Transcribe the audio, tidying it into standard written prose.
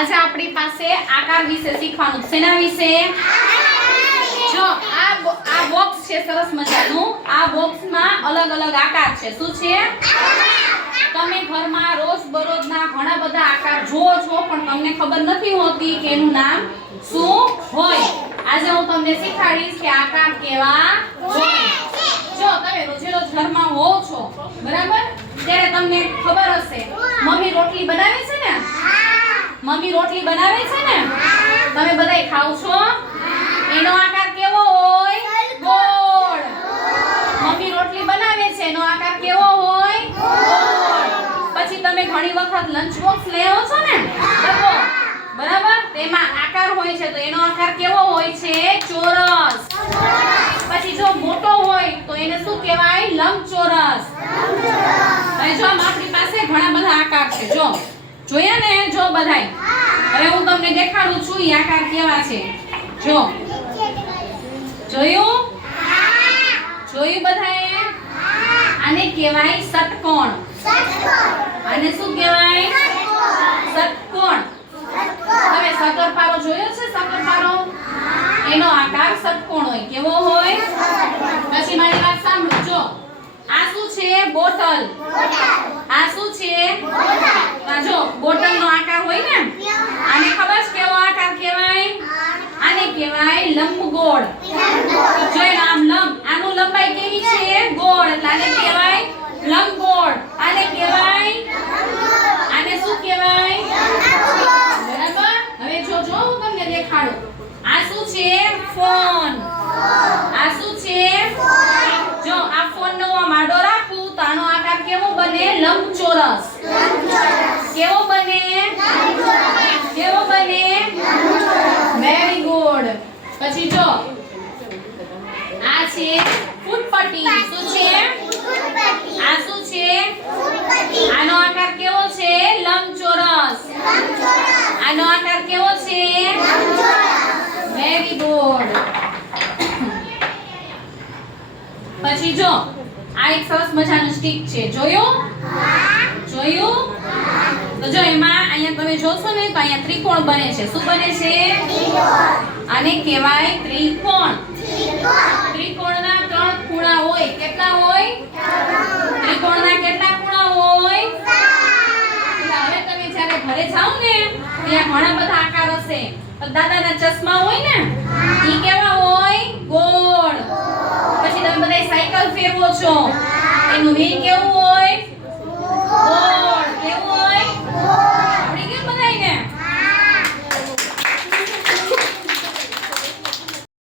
આજે આપણી પાસે આકાર વિશે શીખવાનું છે. શેના વિશે? જો આ બોક્સ છે સરસ મજાનું. આ બોક્સમાં અલગ અલગ આકાર છે. શું છે? તમે ઘરમાં રોજબરોજના ઘણા બધા આકાર જોવો છો પણ તમને ખબર નથી હોતી કે એનું નામ શું હોય. આજે હું તમને શીખવાડીશ કે આકાર કેવા હોય. જો તમે રોજે રોજ ઘરમાં હોવ છો બરાબર, ત્યારે તમને ખબર હશે મમ્મી રોટલી બનાવે છે ને. મમ્મી રોટલી બનાવે છે ને, તમે બધાય ખાવ છો. એનો આકાર કેવો હોય? ગોળ. મમ્મી રોટલી બનાવે છે, એનો આકાર કેવો હોય? ગોળ. પછી તમે ઘણી વખત લંચ બોક્સ લેવો છો ને, ડબ્બો, બરાબર, તેમાં આકાર હોય છે, તો એનો આકાર કેવો હોય છે? ચોરસ. પછી જો મોટો હોય તો એને શું કહેવાય? લંબચોરસ. હવે જો આપણી પાસે ઘણા બધા આકાર છે. જો જોયા ને? જો બધાય. હવે હું તમને દેખાડું છું ઈ આકાર કેવા છે. જો જોયું? જોયું બધાએ? આને કહેવાય ષટકોણ. આને શું કહેવાય? ષટકોણ. તમે શક્કરપારો જોયો છે? શક્કરપારો એનો આકાર ષટકોણ હોય. કેવો હોય? પછી મારી વાત સાંભળો. જો આ શું છે? બોટલ. આ શું છે? આ જો બોટલનો આકાર હોય ને, આને ખબર છે કેવો આકાર કહેવાય? આને કહેવાય લંબગોળ. જો આમ લંબ, આનું લંબાઈ કેવી છે? ગોળ. એટલે આને કહેવાય લંબગોળ. આને કહેવાય, આને શું કહેવાય? બરાબર. હવે જો હું તમને દેખાડું. આ શું છે? ફોન. આ શું છે? જો આ ફોનનો આમ આડો રાખું તો આનો આકાર કેવો બને? લંબચોરસ. કેવો બને? કેવો બને? Very good. પછી જો આ છે ફૂટપટ્ટી. શું છે? આ શું છે? આનો આકાર કેવો છે? લંબચોરસ. આનો આકાર કેવો છે? Very good. પછી જો આ એક સરસ મજાનું સ્ટીક છે. જોયું? જોયું? તો જો એમાં અહીંયા તમે જોશો ને તો અહીંયા ત્રિકોણ બને છે. શું બને છે? આને કહેવાય ત્રિકોણ. ત્રિકોણના 3 ખૂણા હોય. કેટલા હોય? ત્રિકોણના કેટલા ખૂણા હોય? હવે તમે જ્યારે ઘરે જાવ ને ત્યાં ઘણા બધા આકાર હશે. દાદાના ચશ્મા હોય ને, ઈ કેવા હોય? ગોળ. પછી તમે બધા સાયકલ ફેરવો છો, એનું વ્હીલ કેવું હોય? ગોળ.